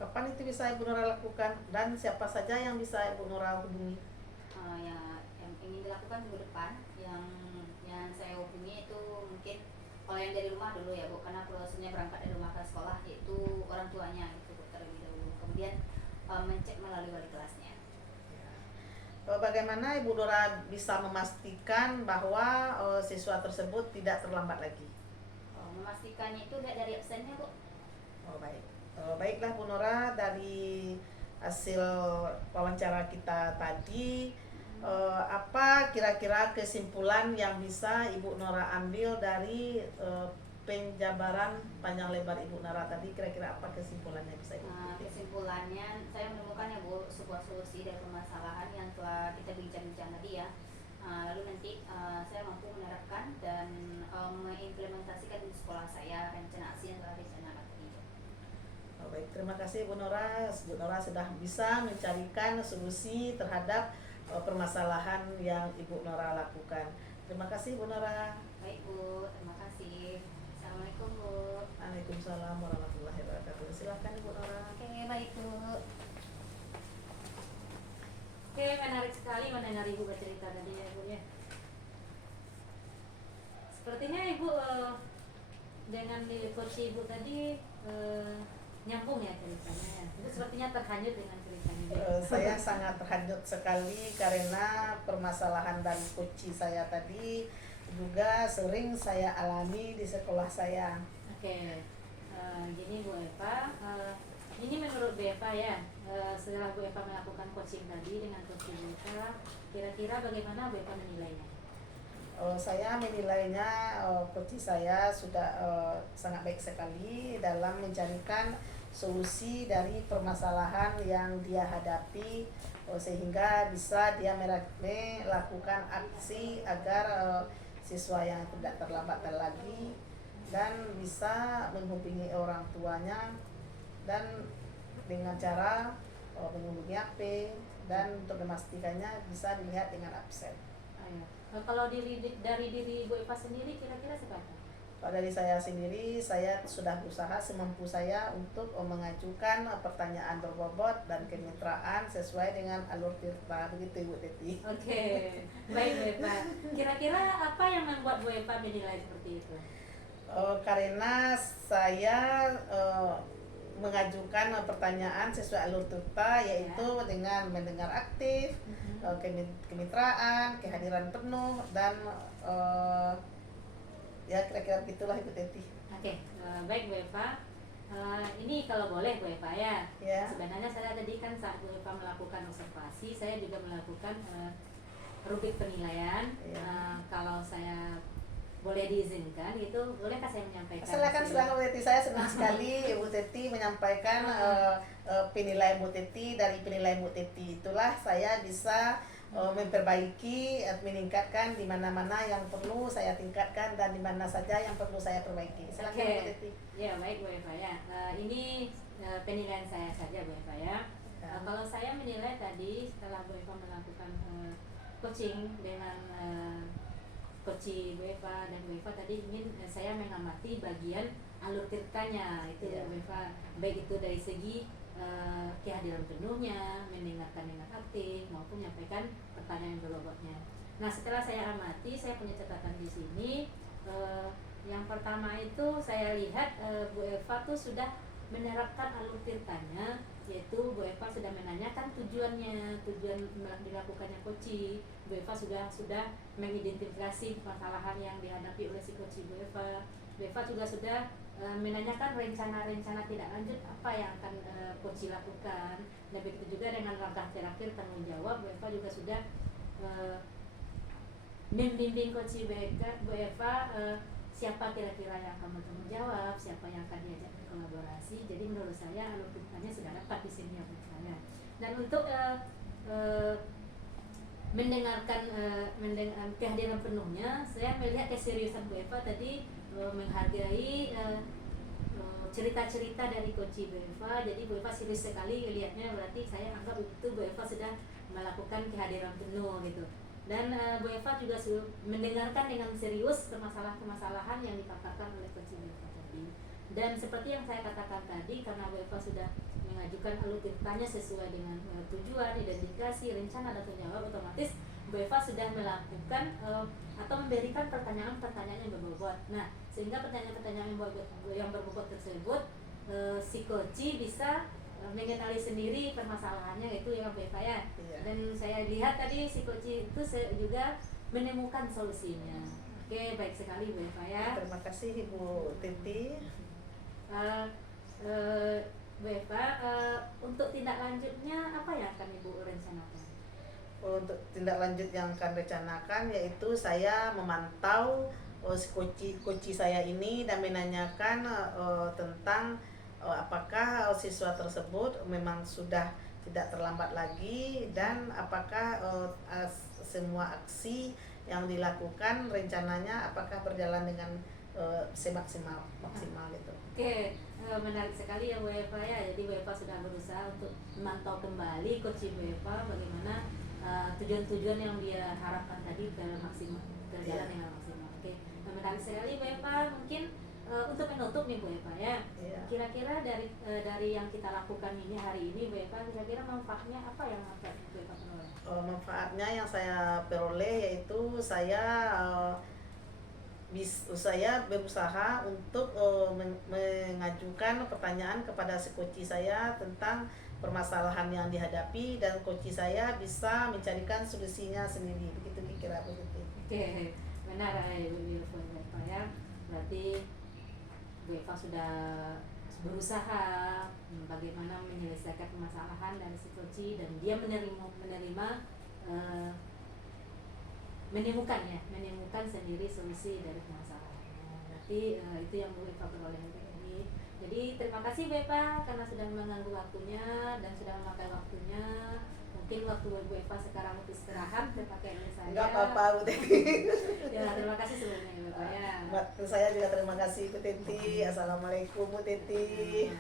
Kapan itu bisa Ibu Nora lakukan dan siapa saja yang bisa Ibu Nora hubungi? Yang ingin dilakukan minggu depan, yang saya hubungi itu mungkin kalau yang dari rumah dulu ya, Bu, karena prosesnya berangkat dari rumah ke sekolah, yaitu orang tuanya itu, Bu, terlebih dahulu. Kemudian mencek melalui wali kelasnya. Bagaimana Ibu Nora bisa memastikan bahwa siswa tersebut tidak terlambat lagi? Memastikannya itu lihat dari absennya, Bu. Baik. Baiklah Bu Nora, dari hasil wawancara kita tadi, apa kira-kira kesimpulan yang bisa Ibu Nora ambil dari penjabaran panjang lebar Ibu Nora tadi? Kira-kira apa kesimpulannya bisa Ibu? Kesimpulannya saya menemukan ya, Bu, sebuah solusi dari permasalahan yang telah kita bincang-bincang tadi ya. Lalu nanti saya mampu menerapkan dan mengimplementasikan di sekolah saya rencana aksi yang telah dicanangkan tadi. Baik, terima kasih Bu Nora. Bu Nora sudah bisa mencarikan solusi terhadap permasalahan yang Ibu Nora lakukan. Terima kasih Bu Nora. Baik, Bu, terima kasih. Assalamualaikum, Bu. Waalaikumsalam warahmatullahi wabarakatuh. Silakan Ibu Nora. Oke, baik, Bu. Oke, menarik sekali mendengar Ibu bercerita tadi ya, Bu ya. Sepertinya Ibu dengan coach Ibu tadi nyambung ya ceritanya ya. Ibu sepertinya terhanyut dengan ceritanya. Saya sangat terhanyut sekali karena permasalahan dan coach saya tadi juga sering saya alami di sekolah saya. Oke, gini Bu Eva, ini menurut Bu Eva ya, setelah Bu Eva melakukan coaching tadi dengan coach Bu Eva, kira-kira bagaimana Bu Eva menilainya? Saya menilainya coach saya sudah sangat baik sekali dalam mencarikan solusi dari permasalahan yang dia hadapi, sehingga bisa dia melakukan aksi agar siswa yang tidak terlambat lagi dan bisa menghubungi orang tuanya dan dengan cara menghubungi HP, dan untuk memastikannya bisa dilihat dengan absen. Kalau dari diri Bu Eva sendiri kira-kira seperti apa? Kalau dari saya sendiri, saya sudah berusaha semampu saya untuk mengajukan pertanyaan berbobot dan kemitraan sesuai dengan alur tirta. Begitu Ibu Teti. Oke, baik Bu Eva. Kira-kira apa yang membuat Bu Eva menilai seperti itu? Karena saya mengajukan pertanyaan sesuai alur tirta, yaitu dengan mendengar aktif, kemitraan, kehadiran penuh, dan ya kira-kira begitulah Ibu Teti. Oke, baik Bu Eva. Ini kalau boleh Bu Eva ya. Sebenarnya saya tadi kan saat Bu Eva melakukan observasi, saya juga melakukan rubrik penilaian. Kalau saya boleh diizinkan, itu bolehkah saya menyampaikan? Silakan Bu Teti. Saya senang sekali Ibu Teti menyampaikan penilaian Bu Teti. Dari penilaian Bu Teti itulah saya bisa memperbaiki, meningkatkan di mana-mana yang perlu saya tingkatkan dan di mana saja yang perlu saya perbaiki. Silakan Bu Teti. Ya, baik Bu Eva ya. Ini penilaian saya saja Bu Eva ya. Kalau saya menilai tadi setelah Bu Eva melakukan coaching dengan coach Bu Eva, dan Bu Eva tadi ingin saya mengamati bagian alur tirtanya itu ya Bu Eva, baik itu dari segi kehadiran penuhnya, mendengarkan dengan aktif maupun menyampaikan pertanyaan berbobotnya. Nah, setelah saya amati, saya punya catatan di sini. Yang pertama itu saya lihat Bu Eva tuh sudah menerapkan alur tirtanya, yaitu Bu Eva sudah menanyakan tujuan dilakukannya koci. Bu Eva sudah mengidentifikasi permasalahan yang dihadapi oleh si koci Bu Eva. Bu Eva juga sudah menanyakan rencana-rencana tidak lanjut apa yang akan koci lakukan, dan begitu juga dengan langkah terakhir tanggung jawab. Bu Eva juga sudah membimbing koci Bu Eva siapa kira-kira yang akan bertanggung jawab, siapa yang akan diajak berkolaborasi. Jadi menurut saya alur tirtanya sudah dapat di sini ya Bu saya. Dan untuk mendengarkan kehadiran penuhnya, saya melihat keseriusan Bu Eva tadi menghargai cerita-cerita dari koci Bu Eva. Jadi Bu Eva serius sekali melihatnya, berarti saya anggap itu Bu Eva sudah melakukan kehadiran penuh gitu. Dan Bu Eva juga mendengarkan dengan serius permasalahan-permasalahan yang dipaparkan oleh koci Bu Eva tadi. Dan seperti yang saya katakan tadi, karena Bu Eva sudah mengajukan alur tirtanya sesuai dengan tujuan, identifikasi, rencana, dan tanggung jawab, otomatis Bu Eva sudah melakukan atau memberikan pertanyaan-pertanyaan yang berbobot. Nah, sehingga pertanyaan-pertanyaan yang berbobot tersebut si koci bisa mengenali sendiri permasalahannya, itu yang Bu Eva ya. Iya. Dan saya lihat tadi si koci itu juga menemukan solusinya. Oke, baik sekali Bu Eva ya. Terima kasih Ibu Titi. Bu Eva, untuk tindak lanjutnya apa yang akan Ibu rencanakan? Untuk tindak lanjut yang akan rencanakan yaitu saya memantau koci saya ini dan menanyakan tentang apakah siswa tersebut memang sudah tidak terlambat lagi, dan apakah semua aksi yang dilakukan rencananya apakah berjalan dengan maksimal gitu. Oke, menarik sekali ya Bu Eva ya. Jadi Bu Eva sudah berusaha untuk memantau kembali koci Bu Eva bagaimana tujuan-tujuan yang dia harapkan tadi berjalan dengan maksimal. Oke, menarik sekali Bu Eva. Mungkin untuk menutup nih Bu Eva ya, kira-kira dari yang kita lakukan ini hari ini Bu Eva, kira-kira manfaatnya apa yang akan Bu Eva peroleh? Manfaatnya yang saya peroleh yaitu saya berusaha untuk mengajukan pertanyaan kepada si koci saya tentang permasalahan yang dihadapi, dan koci saya bisa mencarikan solusinya sendiri. Begitu kira begitu. Oke, benar ya Bu Eva ya. Berarti Bu Eva sudah berusaha bagaimana menyelesaikan permasalahan dari si koci, dan dia menemukan sendiri solusi dari permasalahan. Berarti itu yang Bu Eva peroleh hari ini. Jadi terima kasih Bu Eva karena sudah mengganggu waktunya dan sudah memakai waktunya. Mungkin waktu Bu Eva sekarang untuk istirahat terpakai oleh saya. Enggak apa-apa Bu Titi. Ya, terima kasih sebelumnya Bu Eva ya. Saya juga terima kasih Bu Titi. Assalamualaikum Bu Titi.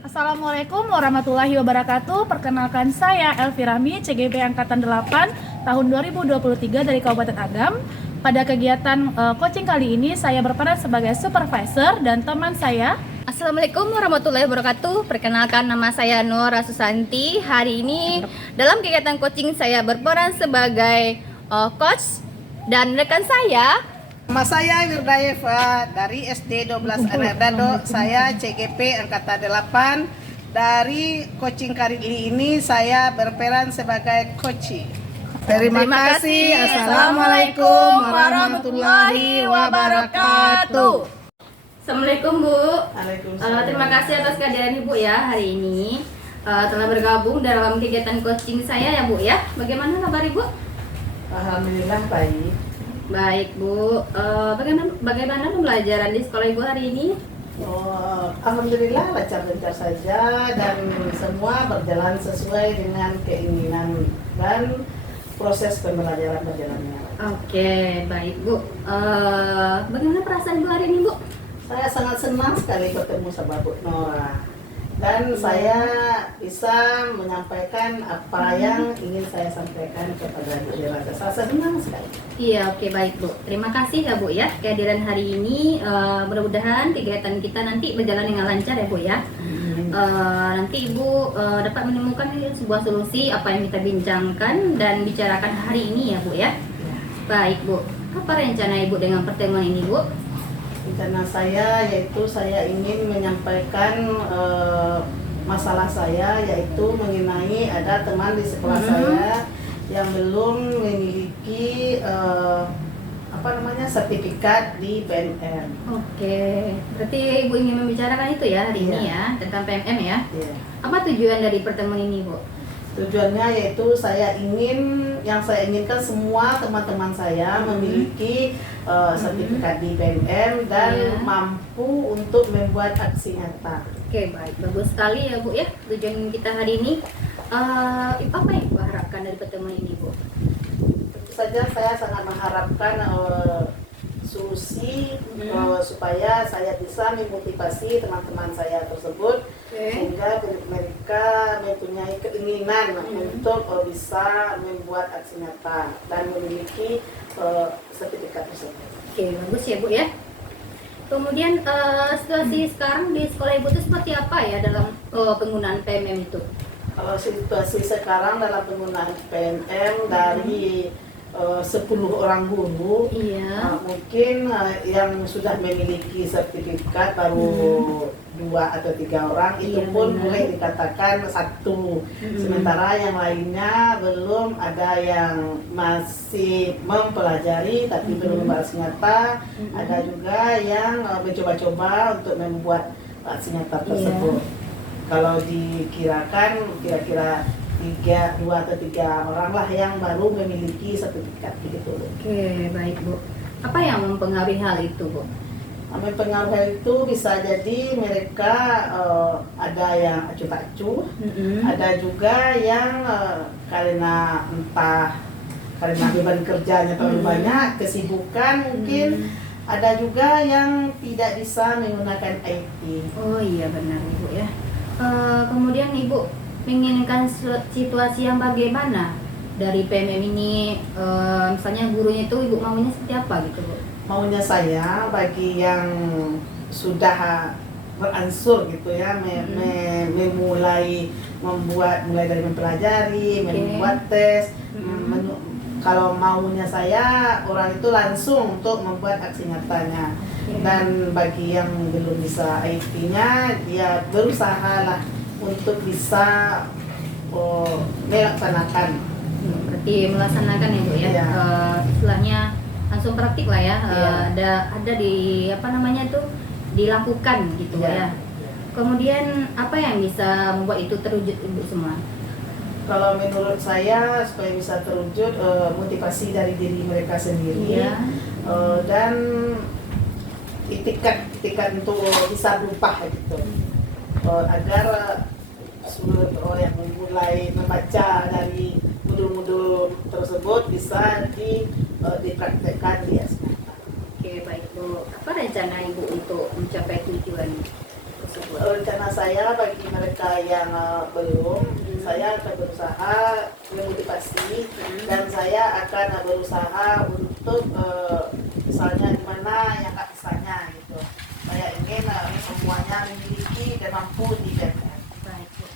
Assalamualaikum warahmatullahi wabarakatuh. Perkenalkan saya Elvi Rahmi, CGP Angkatan 8 tahun 2023 dari Kabupaten Agam. Pada kegiatan coaching kali ini saya berperan sebagai supervisor dan teman saya. Assalamualaikum warahmatullahi wabarakatuh. Perkenalkan, nama saya Nora Susanti. Hari ini dalam kegiatan coaching saya berperan sebagai coach, dan rekan saya. Nama saya Wirda Eva dari SD 12 Anak Dado. Saya CGP Angkatan 8. Dari coaching kali ini saya berperan sebagai coach. Terima kasih. Assalamualaikum warahmatullahi wabarakatuh. Assalamualaikum Bu. Waalaikumsalam. Terima kasih atas kehadiran Ibu ya hari ini. Telah bergabung dalam kegiatan coaching saya ya Bu ya. Bagaimana kabar Ibu? Alhamdulillah baik. Baik Bu. Bagaimana pembelajaran di sekolah Ibu hari ini? Alhamdulillah lancar-lancar saja, dan semua berjalan sesuai dengan keinginan dan proses pembelajaran berjalan dengan lancar. Oke, baik Bu. Bagaimana perasaan Ibu hari ini Bu? Saya sangat senang sekali bertemu sama Bu Nora, dan saya bisa menyampaikan apa yang ingin saya sampaikan kepada Bu Nora. Saya senang sekali. Iya, oke baik Bu. Terima kasih ya Bu ya kehadiran hari ini. Mudah-mudahan kegiatan kita nanti berjalan dengan lancar ya Bu ya. Nanti Ibu dapat menemukan sebuah solusi apa yang kita bincangkan dan bicarakan hari ini ya Bu ya. Baik Bu. Apa rencana Ibu dengan pertemuan ini Bu? Rencana saya yaitu saya ingin menyampaikan masalah saya, yaitu mengenai ada teman di sekolah saya yang belum memiliki sertifikat di PNM. Oke, berarti Ibu ingin membicarakan itu ya hari ini ya, tentang PNM ya. Iya. Apa tujuan dari pertemuan ini, Bu? Tujuannya yaitu yang saya inginkan semua teman-teman saya memiliki sertifikat di PNM dan mampu untuk membuat aksi nyata. Oke, baik, bagus sekali ya Bu ya. Tujuan kita hari ini, apa yang Bu harapkan dari pertemuan ini, Bu? Tentu saja saya sangat mengharapkan solusi supaya saya bisa memotivasi teman-teman saya tersebut sehingga mereka mempunyai keinginan untuk bisa membuat aksi nyata dan memiliki sertifikat tersebut. Oke, bagus ya Bu ya. Kemudian situasi sekarang di sekolah Ibu itu seperti apa ya dalam penggunaan PNM itu? Kalau situasi sekarang dalam penggunaan PNM dari 10 orang guru, mungkin yang sudah memiliki sertifikat baru 2 atau 3 orang, itu pun boleh dikatakan 1. Sementara yang lainnya belum, ada yang masih mempelajari tapi belum berhasil nyata, ada juga yang mencoba-coba untuk membuat aksi nyata tersebut. Kalau dikirakan kira-kira 2 atau 3 orang lah yang baru memiliki sertifikat gitu. Oke, baik Bu. Apa yang mempengaruhi hal itu, Bu? Mempengaruhi hal itu bisa jadi mereka ada yang acuh tak acuh, ada juga yang karena beban kerjanya terlalu banyak, kesibukan mungkin, ada juga yang tidak bisa menggunakan IT. Oh iya benar Ibu ya. Kemudian Ibu menginginkan situasi yang bagaimana dari PNM ini, misalnya gurunya itu Ibu maunya seperti apa gitu Bu? Maunya saya bagi yang sudah beransur gitu ya, mulai dari mempelajari, membuat tes, kalau maunya saya orang itu langsung untuk membuat aksi nyatanya. Dan bagi yang belum bisa IT-nya, dia berusaha lah untuk bisa melaksanakan. Berarti melaksanakan ya Bu ya. Istilahnya langsung praktik lah ya. Ada di dilakukan gitu ya. Kemudian apa yang bisa membuat itu terwujud Ibu semua? Kalau menurut saya supaya bisa terwujud, motivasi dari diri mereka sendiri, dan itikat untuk bisa berubah gitu, agar yang mulai membaca dari modul-modul tersebut bisa dipraktekkan di SMA. Oke baik Bu, apa rencana Ibu untuk mencapai tujuan tersebut? Rencana saya bagi mereka yang belum, saya akan berusaha memotivasi, dan saya akan berusaha untuk misalnya di mana yang tak bisanya gitu. Saya ingin semuanya memiliki dan mampu di PNM. Baik Bu.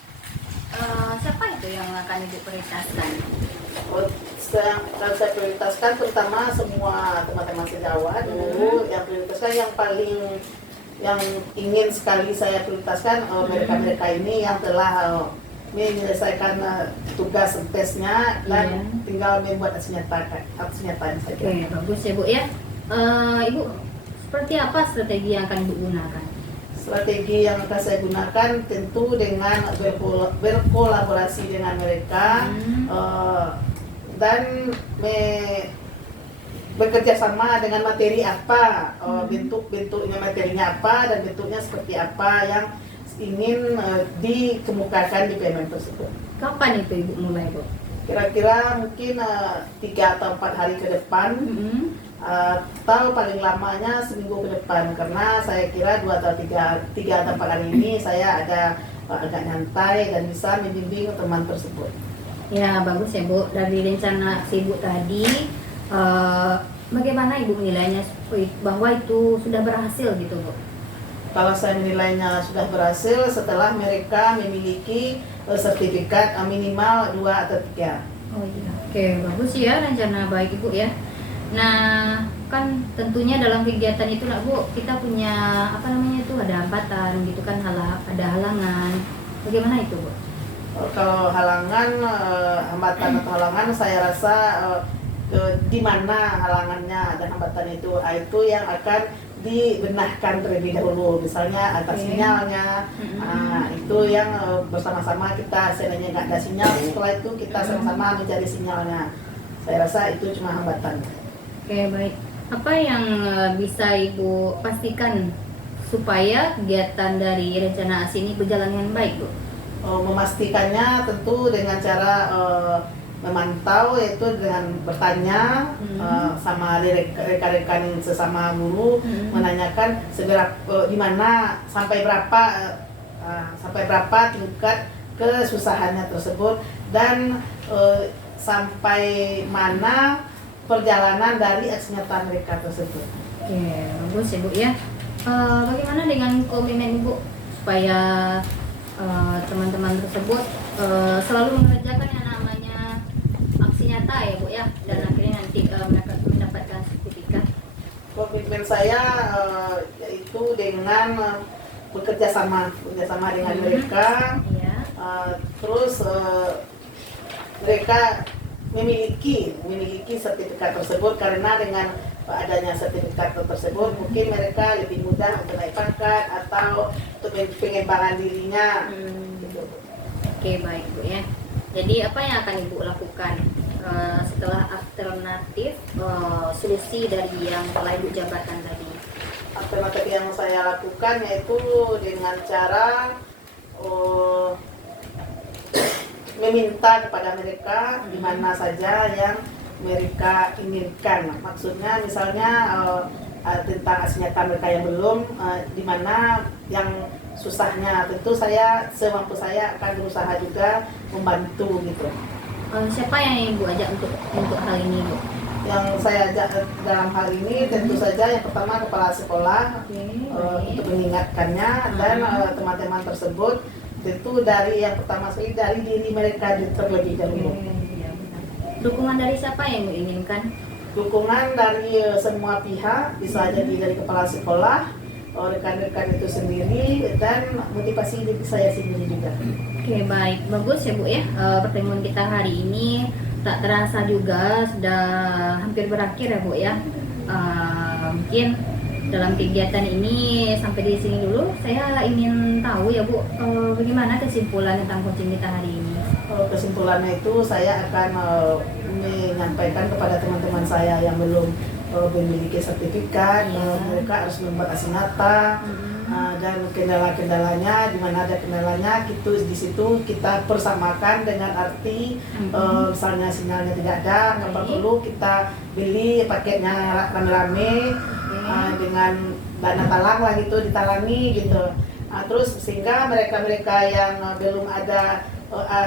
Siapa itu yang akan Ibu prioritaskan? Saya prioritaskan terutama semua teman-teman sejawat dulu, yang prioritaskan yang ingin sekali saya prioritaskan mereka-mereka ini yang telah menyelesaikan tugas tesnya dan tinggal membuat aksi nyata saja. Oke, bagus ya Bu ya. Ibu, seperti apa strategi yang akan Ibu gunakan? Strategi yang akan saya gunakan tentu dengan berkolaborasi dengan mereka, dan bekerja sama dengan materi apa, bentuknya materinya apa, dan bentuknya seperti apa yang ingin dikemukakan di PNM tersebut. Kapan itu Ibu mulai Bu? Kira-kira mungkin 3 atau 4 hari ke depan, atau paling lamanya seminggu ke depan, karena saya kira 2 atau 3 atau 4 hari ini saya ada agak nyantai dan bisa membimbing teman tersebut. Ya bagus ya Bu, dari rencana Ibu tadi, bagaimana Ibu menilainya bahwa itu sudah berhasil gitu Bu? Kalau saya menilainya sudah berhasil setelah mereka memiliki sertifikat minimal 2 atau 3. Oh iya, oke bagus ya rencana baik Ibu ya. Nah, kan tentunya dalam kegiatan itu lah Bu, kita punya apa namanya itu, ada hambatan gitu kan, ada halangan. Bagaimana itu Bu? Kalau halangan, hambatan atau halangan, saya rasa di mana halangannya dan hambatan itu yang akan dibenahkan terlebih dahulu. Misalnya atas sinyalnya, itu yang bersama-sama kita, seandainya nggak ada sinyal, setelah itu kita sama-sama mencari sinyalnya. Saya rasa itu cuma hambatan. Oke, baik. Apa yang bisa Ibu pastikan supaya kegiatan dari rencana ASI ini berjalan dengan baik Bu? Memastikannya tentu dengan cara memantau, yaitu dengan bertanya sama rekan-rekan sesama guru, menanyakan di mana sampai berapa tingkat kesusahannya tersebut, dan sampai mana perjalanan dari aksi nyata mereka tersebut. Oke, bagus ya Bu ya. Bagaimana dengan komitmen Ibu supaya teman-teman tersebut selalu mengerjakan yang namanya aksi nyata ya Bu ya, dan akhirnya nanti mendapatkan sertifikat? Komitmen saya yaitu dengan bekerja sama dengan mereka, Iya. terus mereka memiliki sertifikat tersebut, karena dengan adanya sertifikat tersebut mungkin mereka lebih mudah untuk naik pangkat atau untuk pengembangan dirinya. Gitu. Oke, baik Bu ya. Jadi apa yang akan Ibu lakukan setelah alternatif solusi dari yang telah Ibu jabarkan tadi? Alternatif yang saya lakukan yaitu dengan cara meminta kepada mereka di mana saja yang mereka inginkan. Maksudnya misalnya tentang aksi nyata mereka yang belum, di mana yang susahnya, tentu saya semampu saya akan berusaha juga membantu gitu. Siapa yang Ibu ajak untuk hal ini Bu? Yang saya ajak dalam hal ini tentu saja yang pertama kepala sekolah, untuk mengingatkannya, dan teman-teman tersebut tentu dari yang pertama sekali dari diri mereka terlebih dahulu. Dukungan dari siapa yang Ibu inginkan? Dukungan dari semua pihak, bisa jadi dari kepala sekolah, rekan-rekan itu sendiri, dan motivasi diri saya sendiri juga. Oke, baik, bagus ya Bu ya. Pertemuan kita hari ini tak terasa juga sudah hampir berakhir ya Bu ya. Mungkin dalam kegiatan ini sampai di sini dulu. Saya ingin tahu ya Bu, bagaimana kesimpulan tentang coaching kita hari ini? Kesimpulannya itu saya akan menyampaikan kepada teman-teman saya yang belum memiliki sertifikat, mereka harus membuat aksi nyata, dan kendala-kendalanya, di mana ada kendalanya, di situ kita persamakan dengan arti misalnya sinyalnya tidak ada, apa perlu kita beli paketnya rame-rame dengan dana talang lah gitu, ditalangi gitu. Terus sehingga mereka-mereka yang belum ada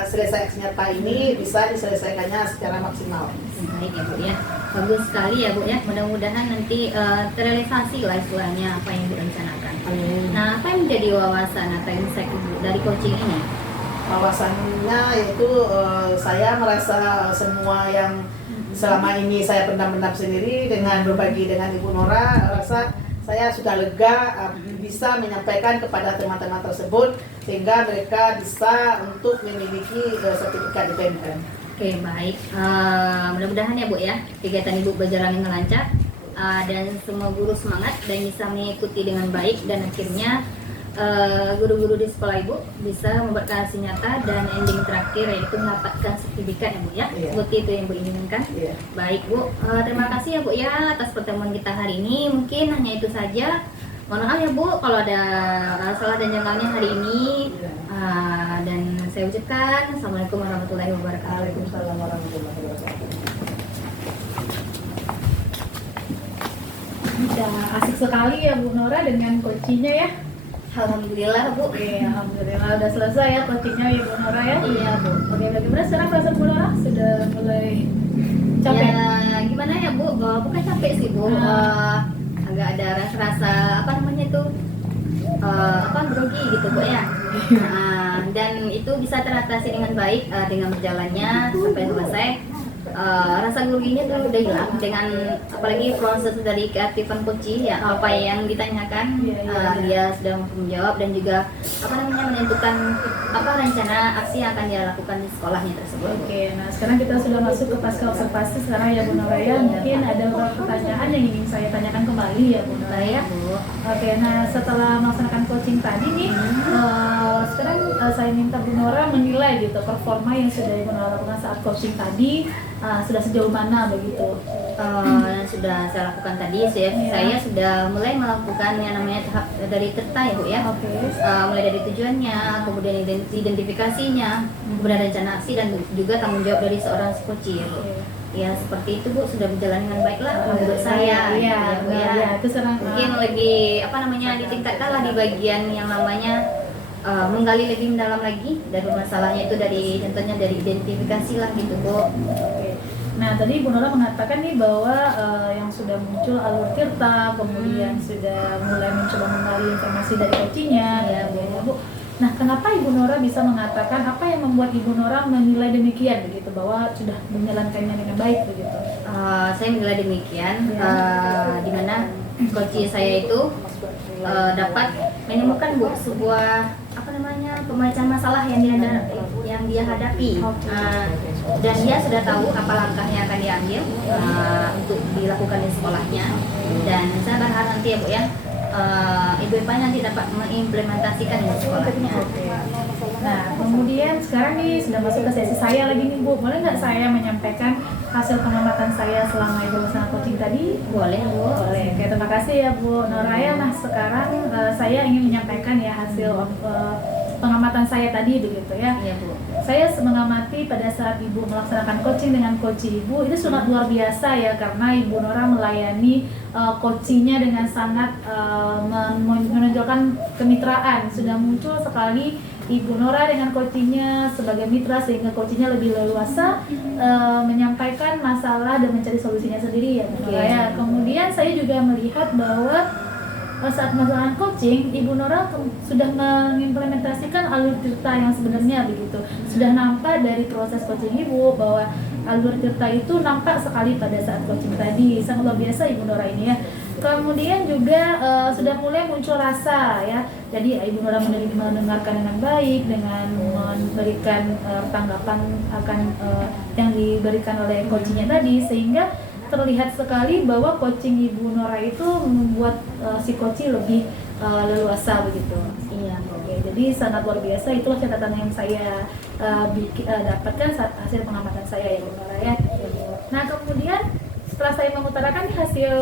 selesai aksi nyata ini bisa diselesaikannya secara maksimal. Baik ya Bu ya, bagus sekali ya Bu ya. Mudah-mudahan nanti terrealisasi lah istilahnya apa yang Ibu rencanakan. Nah, apa yang menjadi wawasan atau insight Ibu dari coaching ini? Wawasannya yaitu saya merasa semua yang selama ini saya pendam-pendam sendiri dengan berbagi dengan Ibu Nora, rasa saya sudah lega bisa menyampaikan kepada teman-teman tersebut sehingga mereka bisa untuk memiliki sertifikat di PMM. Oke, baik. Mudah-mudahan ya Bu ya, kegiatan Ibu berjalan dengan lancar dan semua guru semangat dan bisa mengikuti dengan baik, dan akhirnya guru-guru di sekolah Ibu bisa membuat aksi nyata dan ending terakhir yaitu mendapatkan sertifikat ya Bu ya. Seperti itu yang Bu inginkan. Baik Bu, terima kasih ya Bu ya atas pertemuan kita hari ini. Mungkin hanya itu saja. Mohon maaf ya Bu kalau ada salah dan janggalnya hari ini. Dan saya ucapkan Assalamualaikum warahmatullahi wabarakatuh. Waalaikumsalam warahmatullahi wabarakatuh. Udah asik sekali ya Bu Nora dengan coachingnya ya. Alhamdulillah Bu. Oke, alhamdulillah udah selesai ya coachingnya ya Bu Nora ya. Iya Bu. Oke, bagaimana sekarang perasaan Bu Nora? Sudah mulai capek? Ya gimana ya Bu, bukan capek sih Bu, agak ada rasa-rasa apa namanya itu grogi gitu Bu ya. Dan itu bisa teratasi dengan baik dengan berjalannya sampai selesai. rasa groginya tuh udah hilang dengan apalagi proses dari keaktifan coaching ya, apa yang ditanyakan dia sudah menjawab dan juga apa namanya menentukan apa rencana aksi yang akan dia lakukan di sekolahnya tersebut. Oke, nah sekarang kita sudah masuk ke pasca observasi sekarang ya Bu Noraya. Mungkin ada beberapa pertanyaan yang ingin saya tanyakan kembali ya Bu Noraya. Bu. Oke, nah setelah melaksanakan coaching tadi nih, sekarang saya minta Bu Nora menilai gitu performa yang sudah Ibu Nora lakukan saat coaching tadi, sudah sejauh mana begitu? Sudah saya lakukan tadi, saya sudah mulai melakukan yang namanya tahap dari TERTA ya Bu ya. Oke. Mulai dari tujuannya, kemudian identifikasinya, kemudian rencana aksi dan juga tanggung jawab dari seorang coach ya Bu. Ya seperti itu Bu, sudah berjalan dengan baik lah menurut saya. Iya, Bu ya. ya, itu sekarang Mungkin lebih apa namanya ditingkatkan lah di bagian yang namanya menggali lebih mendalam lagi dari masalahnya itu dari tentunya dari identifikasi lah gitu Bu. Oke. Nah tadi Bu Nora mengatakan nih bahwa yang sudah muncul alur tirta, kemudian sudah mulai mencoba menggali informasi dari coachingnya, ya Bu. Nah kenapa Ibu Nora bisa mengatakan apa yang membuat Ibu Nora menilai demikian begitu bahwa sudah menjalankannya dengan baik begitu? Saya menilai demikian, di mana coach saya itu dapat menemukan Bu sebuah apa namanya pemecah masalah yang dia hadapi. Dan dia sudah tahu apa langkah yang akan diambil untuk dilakukan di sekolahnya. Dan saya berharap nanti ya Bu ya, Ibu Epa nanti dapat mengimplementasikan di sekolahnya. Nah kemudian sekarang nih sudah masuk ke sesi saya lagi nih Bu, boleh nggak saya menyampaikan hasil pengamatan saya selama Ibu melaksanakan coaching tadi? Boleh Bu. Boleh. Oke, terima kasih ya Bu Noraya. Nah sekarang saya ingin menyampaikan ya hasil pengamatan saya tadi begitu ya. Iya Bu. Saya mengamati pada saat Ibu melaksanakan coaching dengan coach Ibu itu sangat luar biasa ya, karena Ibu Nora melayani coachingnya dengan sangat menonjolkan kemitraan. Sudah muncul sekali Ibu Nora dengan coachingnya sebagai mitra sehingga coachingnya lebih leluasa menyampaikan masalah dan mencari solusinya sendiri ya Bu Nora ya. Kemudian saya juga melihat bahwa saat melakukan coaching, Ibu Nora sudah mengimplementasikan alur tirta yang sebenarnya begitu. Sudah nampak dari proses coaching Ibu bahwa alur tirta itu nampak sekali pada saat coaching tadi. Sangat luar biasa Ibu Nora ini ya. Kemudian juga sudah mulai muncul rasa ya. Jadi Ibu Nora mendengarkan dengan baik dengan memberikan tanggapan akan yang diberikan oleh coachingnya tadi, sehingga terlihat sekali bahwa coaching Ibu Nora itu membuat si coaching lebih leluasa begitu. Iya. Oke, jadi sangat luar biasa. Itulah catatan yang saya dapatkan saat hasil pengamatan saya ya Ibu Nora ya. Nah kemudian setelah saya mengutarakan hasil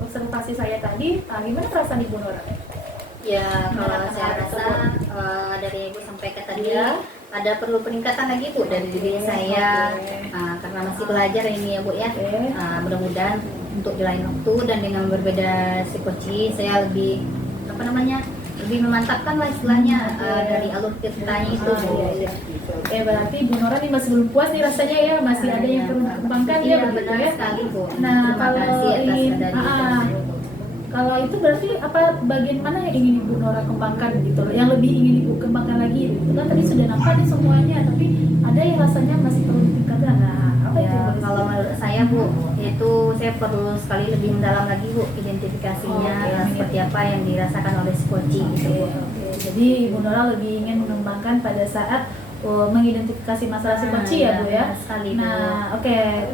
observasi saya tadi, gimana perasaan Ibu Nora? Ya kalau saya rasa dari Ibu sampaikan tadi ada perlu peningkatan lagi Bu dari diri saya karena masih belajar ini ya Bu ya. Mudah-mudahan untuk di lain waktu dan dengan berbeda psikoci saya lebih apa namanya lebih memantapkan lah istilahnya dari alur ceritanya itu Bu. Berarti Bu Nora ini masih belum puas nih rasanya ya, masih ada yang perlu dikembangkan ya begitu benar ya. sekali Bu. Nah Terima kalau kasih atas ingin dari kalau itu berarti apa bagian mana yang ingin Ibu Nora kembangkan gitu loh, yang lebih ingin Ibu kembangkan lagi gitu kan tadi sudah nampak nih semuanya, tapi ada yang rasanya masih perlu ditingkatkan. Nah apa ya, itu? kalau menurut saya Bu, itu saya perlu sekali lebih mendalam lagi Bu identifikasinya seperti apa yang dirasakan oleh si coaching gitu Bu. Jadi Ibu Nora lebih ingin mengembangkan pada saat mengidentifikasi masalah si coaching ya Bu ya. Sekali, Bu. Nah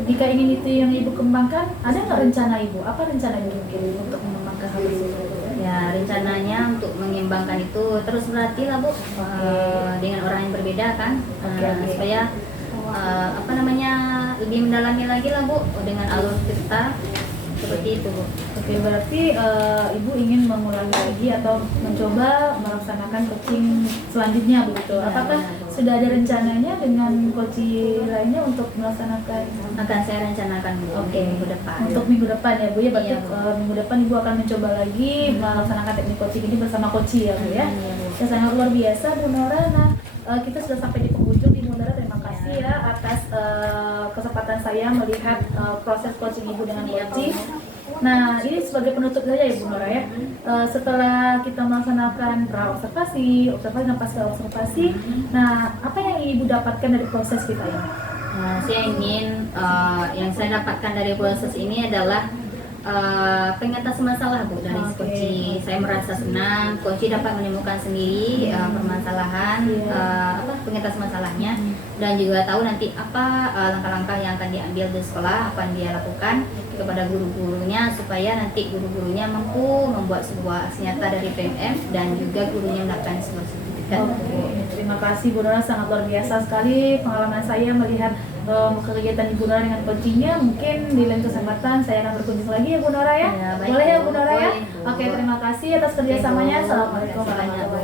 jika ingin itu yang Ibu kembangkan, ada nggak rencana Ibu? Apa rencana Ibu mungkin untuk mengembangkan hal tersebut? Ya rencananya untuk mengembangkan itu terus berlatih lah Bu dengan orang yang berbeda kan, supaya apa namanya lebih mendalami lagi lah Bu dengan alur kita seperti itu Bu. Oke, berarti Ibu ingin mengulangi lagi atau mencoba melaksanakan coaching selanjutnya begitu. Ya, apakah ya, Bu. sudah ada rencananya dengan coaching lainnya untuk melaksanakan? Akan saya rencanakan Bu minggu depan. Untuk minggu depan ya Bu ya, berarti Iya, Bu. minggu depan Ibu akan mencoba lagi melaksanakan teknik coaching ini bersama coaching ya Bu ya. Iya, Bu. Ya, sangat luar biasa Bu Nora. Nah kita sudah sampai di penghujung Ibu Nora, terima kasih ya atas kesempatan saya melihat proses coaching Ibu dengan coaching. Nah ini sebagai penutup saja Ibu Nora ya. Setelah kita melaksanakan pra-observasi, observasi dan pasca observasi, nah apa yang Ibu dapatkan dari proses kita ini? Saya ingin yang saya dapatkan dari proses ini adalah pengentas masalah Bu dari Koci. Saya merasa senang Koci dapat menemukan sendiri permasalahan pengentas masalahnya dan juga tahu nanti apa langkah-langkah yang akan diambil di sekolah, apa yang dia lakukan kepada guru-gurunya supaya nanti guru-gurunya mampu membuat sebuah aksi nyata dari PMF dan juga gurunya mendapatkan sebuah sertifikat. Terima kasih Bu Nora, sangat luar biasa sekali pengalaman saya melihat kegiatan Ibu Nora dengan coachingnya. Mungkin di lain kesempatan saya akan berkunjung lagi ya Bu Nora ya. Ya, baik, Boleh ya Bu. Bu Nora ya? Boleh, Bu. Oke, terima kasih atas kerjasamanya. Assalamualaikum warahmatullahi wabarakatuh.